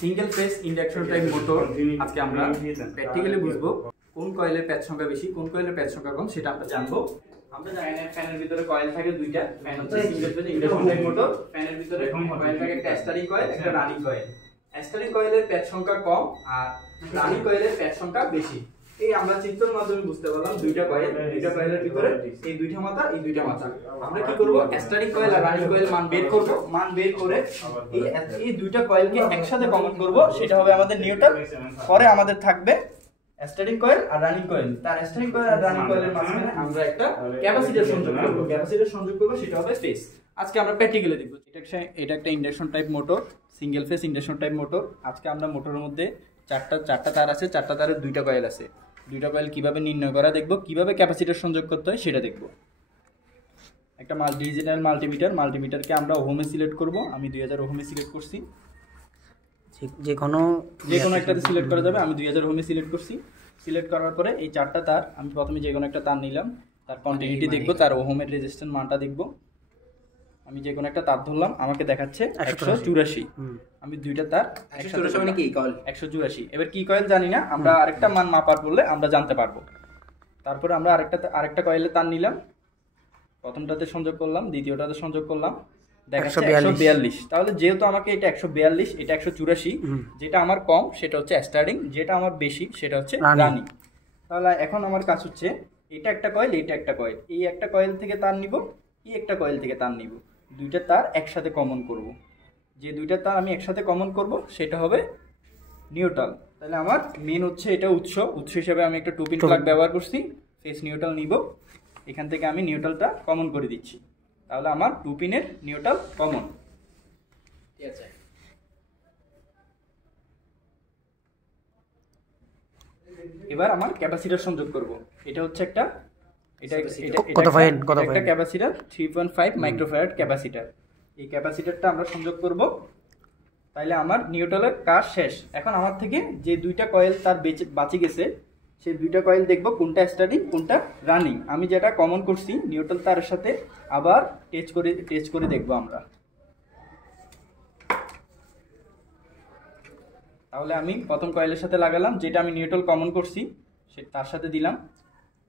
Single phase induction type motor আজকে আমরা practically বুঝবো কোন কয়েলের প্যাচ সংখ্যা বেশি, কোন কয়েলের প্যাচ সংখ্যা কম, সেটা আমরা জানবো। আমরা জানি না ফ্যানের ভিতরে কয়েল থাকে দুইটা, ফ্যান হচ্ছে single phase induction type motor. ফ্যানের ভিতরে কয়েল থাকে একটা স্টার্টিং কয়েল, একটা রানিং কয়েল। স্টার্টিং কয়েলের প্যাচ সংখ্যা কম আর রানিং কয়েলের প্যাচ সংখ্যা বেশি। এই আমরা চিত্রের মাধ্যমে বুঝতে পারলাম দুইটা কয়েলের ভিতরে এই দুইটা মাথা, এই দুইটা মাথা। আমরা কি করব, স্টার্টিং কয়েল আর রানিং কয়েল মান বের করব। মান বের করে এই দুইটা কয়েলকে একসাথে কমন করব, সেটা হবে আমাদের নিউট্রাল। পরে আমাদের থাকবে স্টার্টিং কয়েল আর রানিং কয়েল। তার স্টার্টিং কয়েল আর রানিং কয়েলের মাঝখানে আমরা একটা ক্যাপাসিটর সংযোগ করব। ক্যাপাসিটর সংযোগ করব, সেটা হবে ফেজ। আজকে আমরা প্র্যাকটিক্যালি দেখব। এটা একটা induction type motor, single phase induction type motor. আজকে আমরা মোটরের মধ্যে চারটা তার আছে, চারটা তারের দুইটা কয়েল আছে। দুইটা কয়েল কিভাবে নির্ণয় করা দেখব, কিভাবে ক্যাপাসিটর সংযোগ করতে হয় সেটা দেখব। একটা ডিজিটাল মাল্টিমিটারকে আমরা ওহমে সিলেক্ট করব। আমি 2000 ওহমে সিলেক্ট করছি। যে কোনো একটাতে সিলেক্ট করা যাবে। আমি 2000 ওহমে সিলেক্ট করছি। সিলেক্ট করার পরে এই চারটা তার আমি প্রথমে যে কোনো একটা তার নিলাম, তার কন্টিনিউটি দেখব, তার ওহমের রেজিস্ট্যান্স মানটা দেখব। আমি যে কোনো একটা তার ধরলাম, আমাকে দেখাচ্ছে 184। আমি দুইটা তার 184 মানে কি কয়েল 184। এবার কি কয়েল জানি না, আমরা আরেকটা মান মাপার করলে আমরা জানতে পারবো। তারপরে আমরা আরেকটা কয়েলে তার নিলাম, প্রথমটাতে সংযোগ করলাম, দ্বিতীয়টাতে সংযোগ করলাম, দেখাচ্ছে 142। তাহলে যেহেতু আমাকে এটা 142, এটা 184, যেটা আমার কম সেটা হচ্ছে স্টার্টিং, যেটা আমার বেশি সেটা হচ্ছে রানিং। তাহলে এখন আমার কাজ হচ্ছে এটা একটা কয়েল, এটা একটা কয়েল, এই একটা কয়েল থেকে তার নিব, এই একটা কয়েল থেকে তার নিব, দুইটা তার একসাথে কমন করব। যে দুইটা তার আমি একসাথে কমন করব সেটা হবে নিউট্রাল। তাহলে আমার মেন হচ্ছে এটা উৎস হিসেবে আমি একটা 2 পিন প্লাগ ব্যবহার করছি। ফেজ নিউট্রাল নিব, এখান থেকে আমি নিউট্রালটা কমন করে দিচ্ছি। তাহলে আমার 2 পিনের নিউট্রাল কমন। ঠিক আছে, এবার আমার ক্যাপাসিটর সংযোগ করব। এটা হচ্ছে একটা ক্যাপাসিটর 3.5 মাইক্রোফ্যারাড ক্যাপাসিটর। এই ক্যাপাসিটরটা আমরা সংযোগ করব। তাইলে আমার নিউট্রালের কাজ শেষ। এখন আমার থেকে যে দুইটা কয়েল তার বাঁচি গেছে, সেই দুইটা কয়েল দেখব কোনটা স্টার্টিং কোনটা রানিং। আমি যেটা কমন করছি নিউট্রাল তারের সাথে আবার টেস্ট করে দেখব আমরা। তাহলে আমি প্রথম কয়েলের সাথে লাগালাম, যেটা আমি নিউট্রাল কমন করছি তার সাথে দিলাম।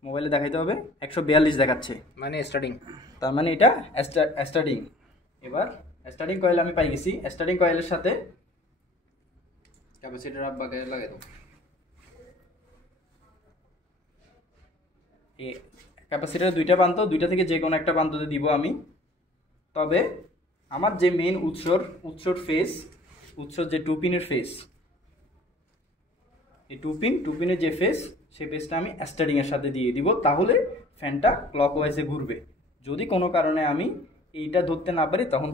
মোবাইলে দেখাইতে হবে 142 দেখাচ্ছে, মানে স্টার্টিং, তার মানে এটা স্টার্টিং। এবার স্টার্টিং কয়েল আমি পাই গেছি। স্টার্টিং কয়েলের সাথে ক্যাপাসিটর আব্বাকে লাগাই দাও। এই ক্যাপাসিটরের দুইটা প্রান্ত, দুইটা থেকে যে কোনো একটা প্রান্ততে দিব আমি। তবে আমার যে মেইন উৎসর ফেজ, উৎসর যে 2 পিনের ফেজ, এই 2 পিনের যে ফেজ, সেই ফেজটা আমি স্টার্টিং এর সাথে দিয়ে দিব। তাহলে ফ্যানটা ক্লকওয়াইজে ঘুরবে। যদি কোনো কারণে আমি এইটা ধরতে না পারি, তখন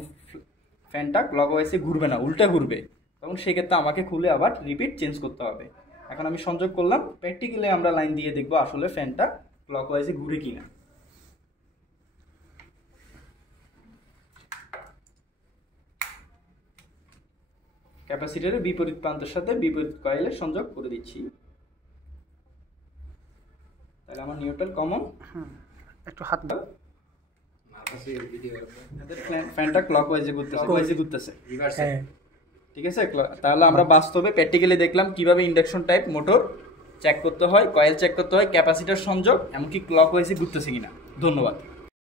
ফ্যানটা ক্লকওয়াইজে ঘুরবে না, উল্টা ঘুরবে। তখন সেক্ষেত্রে আমাকে খুলে আবার রিপিট চেঞ্জ করতে হবে। এখন আমি সংযোগ করলাম, প্র্যাকটিক্যালি আমরা লাইন দিয়ে দেখব আসলে ফ্যানটা ক্লকওয়াইজে ঘুরে কিনা। ক্যাপাসিটরের বিপরীত প্রান্তের সাথে বিপরীত কয়েলের সংযোগ করে দিচ্ছি। তাহলে আমার নিউট্রাল কমন। একটু হাত দাও, ফ্যানটা ক্লকওয়াইজে ঘুরতেছে। ঠিক আছে, তাহলে আমরা বাস্তবে প্র্যাকটিক্যালি দেখলাম কিভাবে ইন্ডাকশন টাইপ মোটর চেক করতে হয়, কয়েল চেক করতে হয়, ক্যাপাসিটর সংযোগ, এমনকি ক্লকওয়াইজে ঘুরতেছে কিনা। ধন্যবাদ।